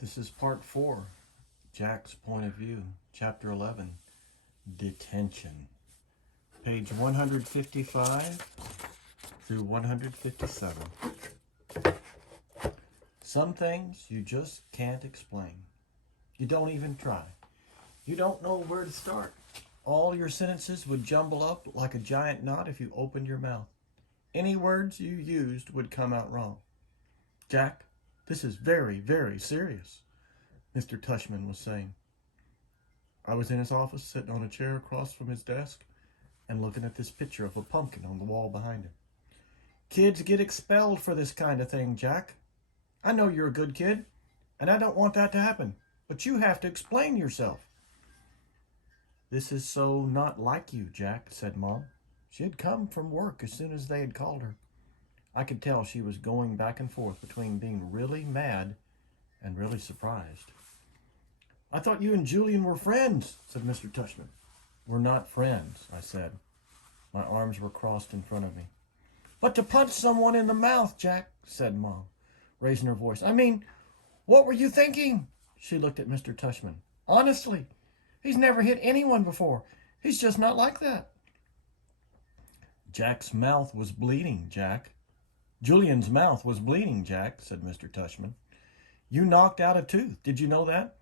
This is part 4, Jack's point of view, chapter 11, detention. Page 155 through 157. Some things you just can't explain. You don't even try. You don't know where to start. All your sentences would jumble up like a giant knot if you opened your mouth. Any words you used would come out wrong. Jack, this is very, very serious, Mr. Tushman was saying. I was in his office, sitting on a chair across from his desk and looking at this picture of a pumpkin on the wall behind him. Kids get expelled for this kind of thing, Jack. I know you're a good kid, and I don't want that to happen, but you have to explain yourself. This is so not like you, Jack, said Mom. She had come from work as soon as they had called her. I could tell she was going back and forth between being really mad and really surprised. I thought you and Julian were friends, said Mr. Tushman. We're not friends, I said. My arms were crossed in front of me. But to punch someone in the mouth, Jack, said Mom, raising her voice. I mean, what were you thinking? She looked at Mr. Tushman. Honestly, he's never hit anyone before. He's just not like that. Jack's mouth was bleeding, Jack. Julian's mouth was bleeding, Jack, said Mr. Tushman. You knocked out a tooth. Did you know that?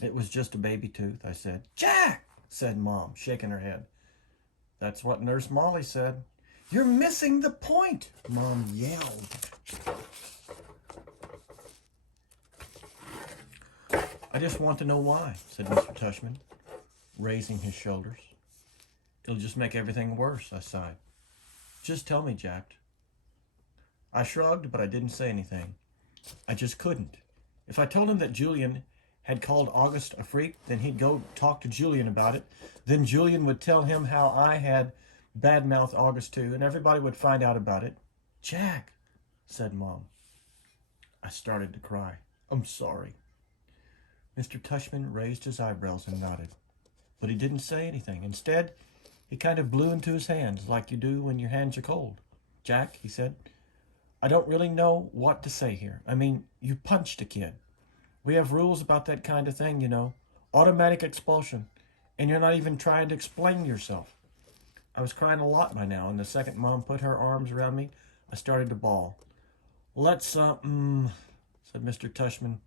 It was just a baby tooth, I said. Jack, said Mom, shaking her head. That's what Nurse Molly said. You're missing the point, Mom yelled. I just want to know why, said Mr. Tushman, raising his shoulders. It'll just make everything worse, I sighed. Just tell me, Jack. I shrugged, but I didn't say anything. I just couldn't. If I told him that Julian had called August a freak, then he'd go talk to Julian about it. Then Julian would tell him how I had badmouthed August too, and everybody would find out about it. Jack, said Mom. I started to cry. I'm sorry. Mr. Tushman raised his eyebrows and nodded, but he didn't say anything. Instead, he kind of blew into his hands like you do when your hands are cold. Jack, he said, I don't really know what to say here. I mean, you punched a kid. We have rules about that kind of thing, you know. Automatic expulsion. And you're not even trying to explain yourself. I was crying a lot by now, and the second Mom put her arms around me, I started to bawl. Let's, said Mr. Tushman,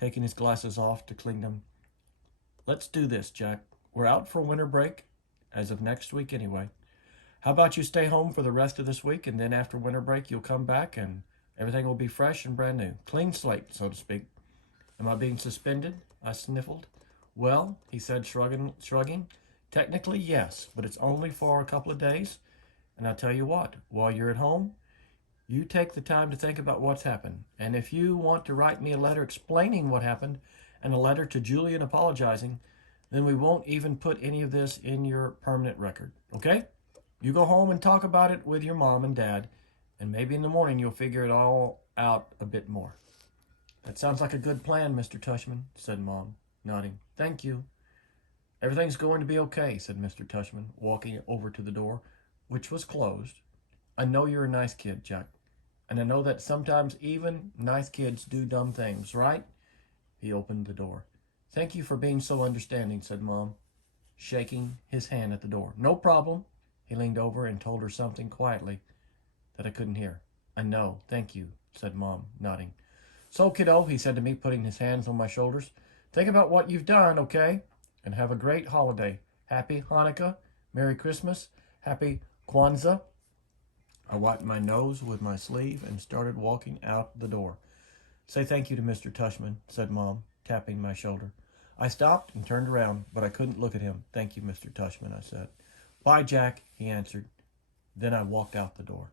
taking his glasses off to clean them. Let's do this, Jack. We're out for winter break, as of next week anyway. How about you stay home for the rest of this week, and then after winter break, you'll come back, and everything will be fresh and brand new. Clean slate, so to speak. Am I being suspended? I sniffled. Well, he said, shrugging. Technically, yes, but it's only for a couple of days. And I'll tell you what, while you're at home, you take the time to think about what's happened. And if you want to write me a letter explaining what happened and a letter to Julian apologizing, then we won't even put any of this in your permanent record, okay? You go home and talk about it with your mom and dad, and maybe in the morning you'll figure it all out a bit more. That sounds like a good plan, Mr. Tushman, said Mom, nodding. Thank you. Everything's going to be okay, said Mr. Tushman, walking over to the door, which was closed. I know you're a nice kid, Jack, and I know that sometimes even nice kids do dumb things, right? He opened the door. Thank you for being so understanding, said Mom, shaking his hand at the door. No problem. He leaned over and told her something quietly that I couldn't hear. I know. Thank you, said Mom, nodding. So, kiddo, he said to me, putting his hands on my shoulders, think about what you've done, okay? And have a great holiday. Happy Hanukkah, Merry Christmas, Happy Kwanzaa. I wiped my nose with my sleeve and started walking out the door. Say thank you to Mr. Tushman, said Mom, tapping my shoulder. I stopped and turned around, but I couldn't look at him. Thank you, Mr. Tushman, I said. Bye, Jack, he answered. Then I walked out the door.